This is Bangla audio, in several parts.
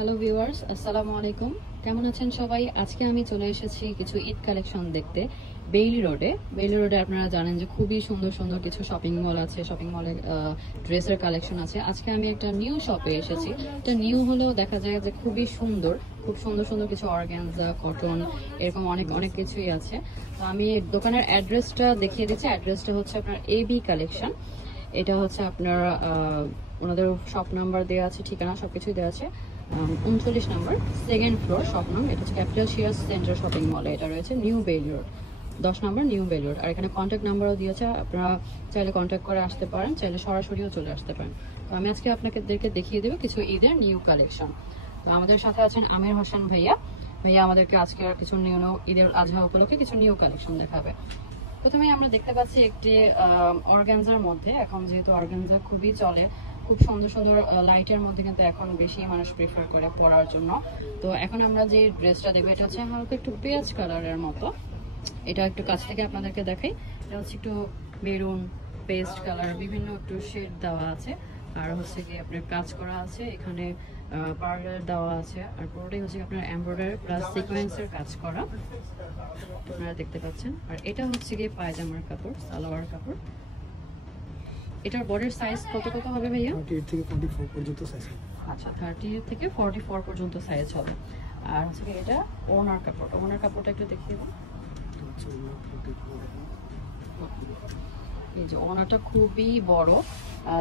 হ্যালো ভিউয়ার্স, আসসালামু আলাইকুম। কেমন আছেন সবাই? আজকে আমি চলে এসেছি কিছু ঈদ কালেকশন দেখতে বেইলি রোডে। আপনারা জানেন যে খুবই সুন্দর সুন্দর কিছু শপিং মল আছে, শপিং মলে ড্রেসের কালেকশন আছে। আজকে আমি একটা নিউ শপে এসেছি। এটা নিউ হলেও দেখা যায় যে খুবই সুন্দর, খুব সুন্দর সুন্দর কিছু অর্গানজা, কটন, এরকম অনেক অনেক কিছুই আছে। তো আমি দোকানের অ্যাড্রেসটা দেখিয়ে দিচ্ছি। অ্যাড্রেসটা হচ্ছে আপনার এবি কালেকশন। এটা হচ্ছে আপনার ওনাদের শপ নাম্বার দেওয়া আছে, ঠিকানা সবকিছুই দেওয়া আছে। 39 নম্বর, সেকেন্ড ফ্লোর, শপ নাম। এটা হচ্ছে ক্যাপিটাল শেয়ার সেন্টার শপিং মলে। এটা রয়েছে নিউ বেইলি রোড, 10 নম্বর নিউ বেইলি রোড। আর এখানে কন্ট্যাক্ট নাম্বারও দিয়েছে, আপনারা চাইলে কন্ট্যাক্ট করে আসতে পারেন, চাইলে সরাসরিও চলে আসতে পারেন। তো আমি আজকে আপনাদেরকে দেখিয়ে দেবো কিছু ঈদের নিউ কালেকশন। তো আমাদের সাথে আছেন আমির হোসেন ভাইয়া। ভাইয়া আমাদেরকে আজকে আর কিছু নিউ ঈদের আজহা উপলক্ষে কিছু নিউ কালেকশন দেখাবে। প্রথমে আমরা দেখতে পাচ্ছি একটি অর্গানজার মধ্যে, এখন যেহেতু অর্গানজা খুবই চলে, খুব সুন্দর সুন্দর লাইটের মধ্যে কিন্তু এখন বেশি মানুষ প্রিফার করে পরার জন্য। তো এখন আমরা যে ড্রেসটা দেখবো এটা হচ্ছে হালকা একটু পেঁয়াজ কালারের মতো। এটা একটু কাছ থেকে আপনাদেরকে দেখাই। এটা হচ্ছে একটু মেরুন পেস্ট কালার, বিভিন্ন একটু শেড দেওয়া আছে। আর হচ্ছে কি আপনার কাজ করা আছে, এখানে পার্লার দেওয়া আছে। আর পুরোটাই হচ্ছে আপনার এমব্রয়ডারি প্লাস সিকোয়েন্সের কাজ করা, আপনারা দেখতে পাচ্ছেন। আর এটা হচ্ছে গিয়ে পায়জামার কাপড়, সালোয়ার কাপড়। এটার বডির সাইজ কত কত হবে ভাইয়া? 38 থেকে 44 পর্যন্ত সাইজ হবে। আচ্ছা, 30 থেকে 44 পর্যন্ত সাইজ হবে। আর হচ্ছে কি এটা ওনার কাপড়। ওনার কাপড়টা একটু দেখিয়ে দিন। এই যে ওনাটা খুবই বড়,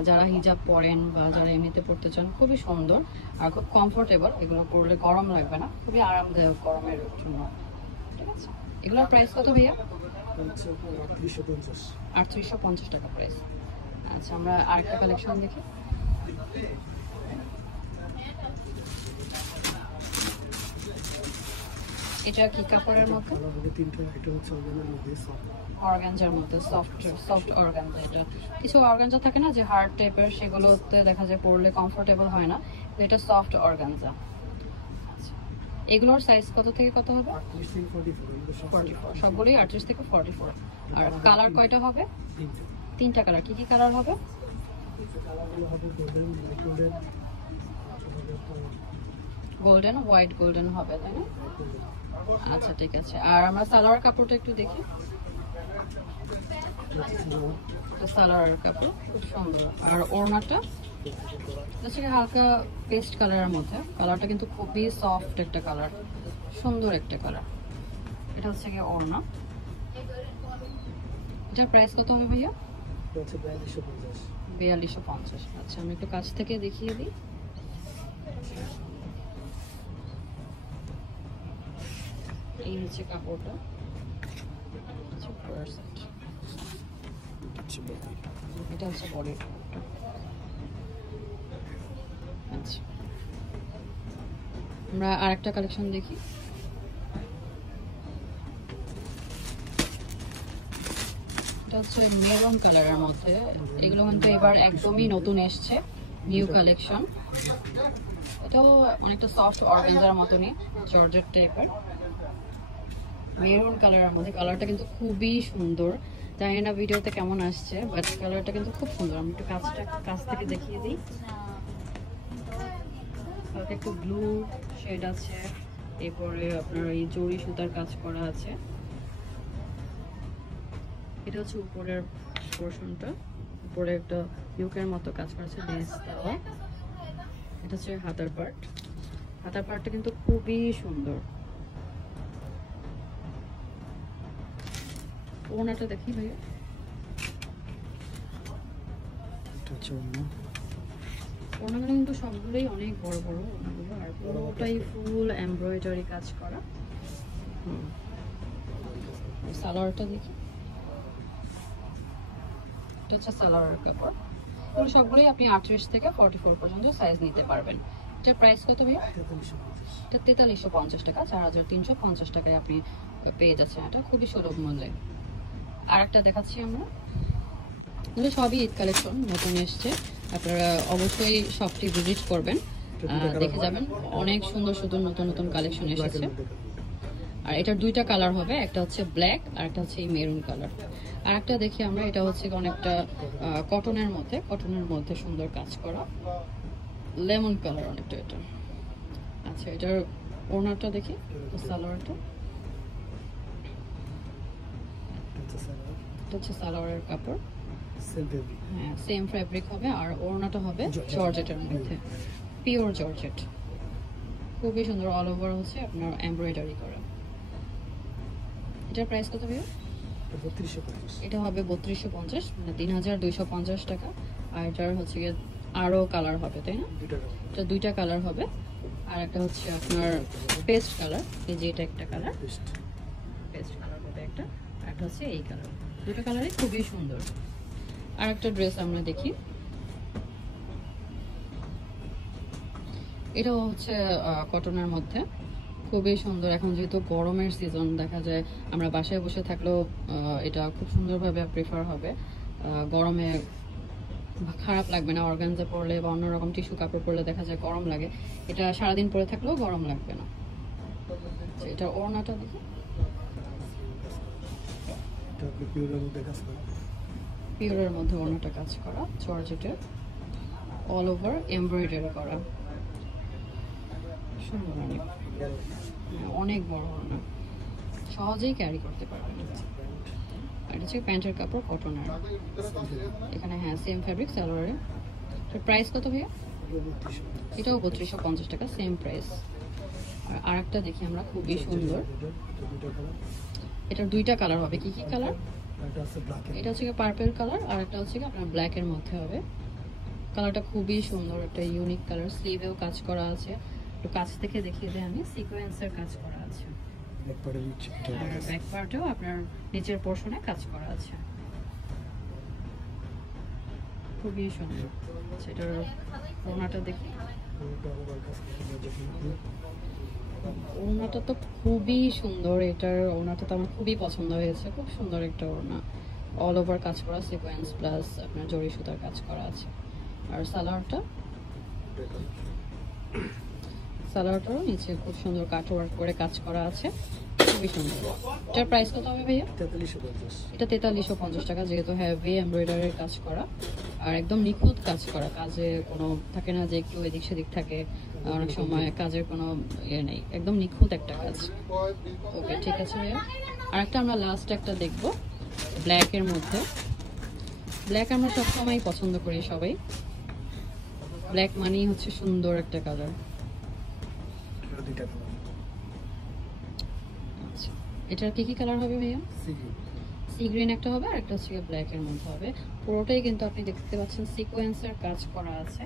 যারা হিজাব পরেন বা যারা এমনিতে পড়তে চান খুবই সুন্দর আর খুব কমফোর্টেবল। এগুলো পরলে গরম লাগবে না, খুবই আরামদায়ক গরমের জন্য। ঠিক আছে, এগুলোর প্রাইস কত ভাইয়া? 3850 টাকা প্রাইস। আচ্ছা, আমরা আরেকটা কালেকশন দেখি। এটা কি কাপড়ের মধ্যে? অর্গানজার মধ্যে, সফট অর্গানজা। এটা কিছু অর্গানজা থাকে না যে হার্ড টাইপের, সেগুলোতে দেখা যায় পরলে কমফোর্টেবল হয় না। এটা সফট অর্গানজা। এগুলোর সাইজ কত থেকে কত হবে? 44। সবগুলোই 38 থেকে 44। আর কালার কয়টা হবে? তিনটা কালার। কি কি কালার হবে? গোল্ডেন, হোয়াইট গোল্ডেন হবে, তাই না? আচ্ছা, ঠিক আছে। আর আমরা সালোয়ার কাপড়টা একটু দেখি। সালোয়ার কাপড় খুব সুন্দর। আর ওড়নাটা হচ্ছে হালকা পেস্ট কালারের মধ্যে। কালারটা কিন্তু খুবই সফট একটা কালার, সুন্দর একটা কালার। এটা হচ্ছে কি ওড়না। এটার প্রাইস কত হবে ভাইয়া? 4250। আচ্ছা, আমি একটু কাছ থেকে দেখিয়ে দিই। এই হচ্ছে কাপড়টা, এটা হচ্ছে বডির কাপড়টা। আচ্ছা, আমরা আরেকটা কালেকশন দেখি। এটা হচ্ছে মেরুন কালারের মধ্যে। এগুলো কিন্তু এবার একদমই নতুন এসছে, নিউ কালেকশন। এটাও অনেকটা সফট অর্গানজার মতনই, জর্জেট টাইপের, মেরুন কালারের মধ্যে। কালারটা কিন্তু খুবই সুন্দর, জানি না ভিডিওতে কেমন আসছে, বাট কালারটা কিন্তু খুব সুন্দর। আমি একটু কাছ থেকে দেখিয়ে দিই। একটু ব্লু শেড আছে, এরপরে আপনার এই জরি সুতার কাজ করা আছে। এটা হচ্ছে উপরের পোর্শনটা, উপরে একটা ইউকের মতো কাজ করা আছে, লেস দেওয়া। এটা হচ্ছে হাতার পার্ট। হাতার পার্টটা কিন্তু খুবই সুন্দর। ওড়নাটা দেখি ভাইয়া। ওড়নাগুলো কিন্তু সবগুলোই অনেক বড় বড় ওড়নাগুলো, আর পুরোটাই ফুল এমব্রয়ডারি কাজ করা। সালোয়ারটা দেখি। এটা হচ্ছে সালোয়ারের কাপড়। এগুলো সবগুলোই আপনি 38 থেকে 44 পর্যন্ত সাইজ নিতে পারবেন। এটার প্রাইস কত ভাইয়া? এটা 4350 টাকা, 4350 টাকায় আপনি পেয়ে যাচ্ছেন। এটা খুবই সুলভ মূল্যে। আর একটা দেখাচ্ছি আমরা। এগুলো সবই ঈদ কালেকশন, নতুন এসছে। আপনারা অবশ্যই শপটি ভিজিট করবেন, দেখে যাবেন। অনেক সুন্দর সুন্দর নতুন নতুন কালেকশন এসেছে। আর এটার দুইটা কালার হবে, একটা হচ্ছে ব্ল্যাক আর একটা হচ্ছে এই মেরুন কালার। আর একটা দেখি আমরা, এটা হচ্ছে অনেকটা কটনের মধ্যে সুন্দর কাজ করা, লেমন কালার অনেকটা। এটা আচ্ছা, এটার ওড়নাটা দেখি, সালোয়ারটা। এটা হচ্ছে সালোয়ারের কাপড়। হ্যাঁ, সেম ফ্যাব্রিক হবে আর ওড়নাটা হবে জর্জেটের মধ্যে, পিওর জর্জেট। খুবই সুন্দর, অল ওভার হচ্ছে আপনার এমব্রয়ডারি করা। এটার প্রাইস কত ভাইয়া? এটা হবে 3250, মানে 3250 টাকা। আর এটার হচ্ছে গিয়ে আরো কালার হবে, তাই না? এটা দুইটা কালার হবে। আর একটা হচ্ছে আপনার পেস্ট কালার, এই যে এটা একটা কালার, পেস্ট কালার হবে একটা। আর একটা হচ্ছে এই কালার। দুটো কালারই খুবই সুন্দর। আর একটা ড্রেস আমরা দেখি, এটা হচ্ছে কটনের মধ্যে, খুবই সুন্দর। এখন যেহেতু গরমের সিজন, দেখা যায় আমরা বাসায় বসে থাকলেও এটা খুব সুন্দরভাবে প্রেফার হবে। গরমে খারাপ লাগবে না, অর্গানজা পরলে বা অন্যরকম টিস্যু কাপড় পরলে দেখা যায় গরম লাগে, এটা সারাদিন পরে থাকলেও গরম লাগবে না। এটা ওড়নাটা দেখি, পিওরের মধ্যে ওড়নাটা কাজ করা, জর্জেটের, অল ওভার এমব্রয়ডারি করা, সুন্দর অনেক, অনেক বড় ওড়না, সহজেই ক্যারি করতে পারবেন। এটা হচ্ছে প্যান্টের কাপড়, কটনের। এখানে হ্যাঁ সেম ফ্যাব্রিক, সালোয়ারে। প্রাইস কত ভাইয়া? এটাও 3250 টাকা, সেম প্রাইস। আর আরেকটা দেখি আমরা, খুবই সুন্দর। এটার দুইটা কালার হবে, কি কি কালার? এটা হচ্ছে পার্পল কালার, আর একটা হচ্ছে আপনার ব্ল্যাকের মধ্যে হবে। কালারটা খুবই সুন্দর, একটা ইউনিক কালার। স্লিভেও কাজ করা আছে, একটু কাছ থেকে দেখিয়ে দেয় আমি, সিকোয়েন্সের কাজ করা আছে। ব্যাক পার্টেও আপনার নিচের পোর্শনে কাজ করা আছে, খুবই সুন্দর। সেটার ওড়নাটা দেখি, ওড়নাটা তো খুবই সুন্দর। এটার ওড়নাটা তো আমার খুবই পছন্দ হয়েছে, খুব সুন্দর একটা ওড়না, অল ওভার কাজ করা, সিকোয়েন্স প্লাস আপনার জরি সুতার কাজ করা আছে। আর সালোয়ারটাও নিচে খুব সুন্দর কাটওয়ার্ক করে কাজ করা আছে, খুবই সুন্দর। এটার প্রাইস কত হবে ভাইয়া? এটা 4350 টাকা, যেহেতু হেভি এমব্রয়ডারির কাজ করা আর একদম নিখুঁত কাজ করা। কাজে কোনো থাকে না যে একটু এদিক সেদিক থাকে, অনেক সময় কাজের কোনো ইয়ে নেই, একদম নিখুঁত একটা কাজ। ওকে, ঠিক আছে ভাইয়া। আর একটা আমরা লাস্ট একটা দেখবো, ব্ল্যাকের মধ্যে। ব্ল্যাক আমরা সবসময় পছন্দ করি সবাই, ব্ল্যাক মানেই হচ্ছে সুন্দর একটা কালার। আচ্ছা, এটার কি কি কালার হবে ভাইয়া? সি গ্রিন একটা হবে, আর একটা হচ্ছে ব্ল্যাক এর মধ্যে হবে। পুরোটাই কিন্তু আপনি দেখতে পাচ্ছেন সিকোয়েন্সের কাজ করা আছে,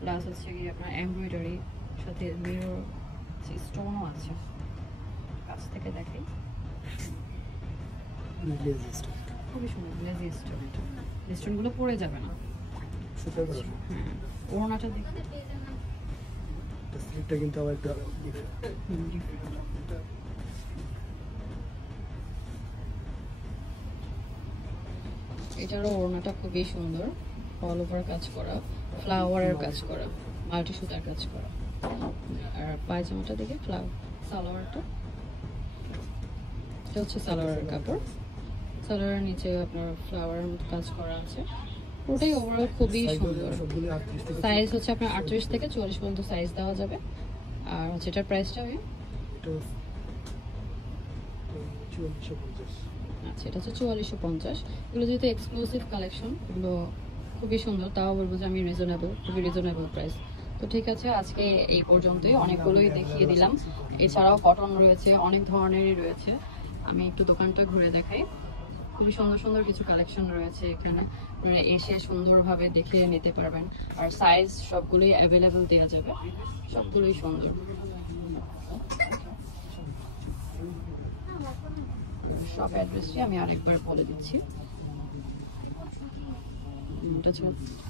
প্লাস হচ্ছে কি আপনার এমব্রয়ডারি, সাথে মিরর স্টোনও আছে। কাছ থেকে দেখাই, খুবই সুন্দর লেজি স্টোন। স্টোনগুলো পড়ে যাবে না। হ্যাঁ, ওড়নাটা দেখি, স্লিপটা কিন্তু আবার একটা এটারও ওড়নাটা খুবই সুন্দর, অল ওভার কাজ করা, ফ্লাওয়ারের কাজ করা, মাল্টি সুতার কাজ করা। আর পায়জামাটা দেখে সালোয়ারটা, এটা হচ্ছে সালোয়ারের কাপড়। সালোয়ারের নিচে আপনার ফ্লাওয়ারের মতো কাজ করা আছে, পুরোটাই ওভারঅল খুবই সুন্দর। সাইজ হচ্ছে আপনার 38 থেকে 44 পর্যন্ত সাইজ দেওয়া যাবে। আর হচ্ছে এটার প্রাইসটা হবে, আচ্ছা এটা হচ্ছে 4450। এগুলো যেহেতু এক্সক্লুসিভ কালেকশন, এগুলো খুবই সুন্দর, তাও বলবো যে আমি খুবই রিজনেবল প্রাইস। তো ঠিক আছে, আজকে এই পর্যন্তই, অনেকগুলোই দেখিয়ে দিলাম। এছাড়াও কটন রয়েছে, অনেক ধরনেরই রয়েছে। আমি একটু দোকানটা ঘুরে দেখাই। খুবই সুন্দর সুন্দর কিছু কালেকশন রয়েছে এখানে, আপনারা এসে সুন্দরভাবে দেখিয়ে নিতে পারবেন। আর সাইজ সবগুলোই অ্যাভেলেবেল দেওয়া যাবে, সবগুলোই সুন্দর। শপ অ্যাড্রেসটি আমি আরেকবার বলে দিচ্ছি, এটা হচ্ছে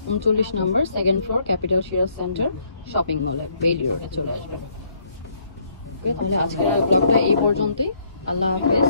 39 নম্বর, 2nd floor, capital Siraj centre shopping মলে, বেইলি রোডে চলে আসবেন। তাহলে আজকের ব্লগটা এই পর্যন্তই। আল্লাহ হাফেজ।